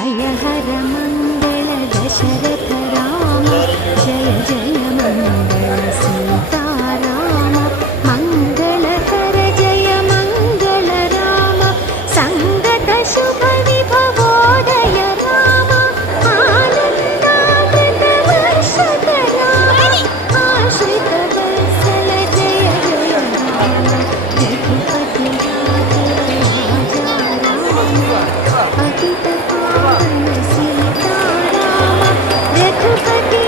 हर मंगल दशरथ राम जय जय मंगल सीताराम मंगलकर जय मंगल राम संगत शुभ विभवोदय राम आनंदामृत वर्षक राम आश्रित वत्सल जय जय राम रघुपति राजा राम अतित पावन सीताराम रघुपति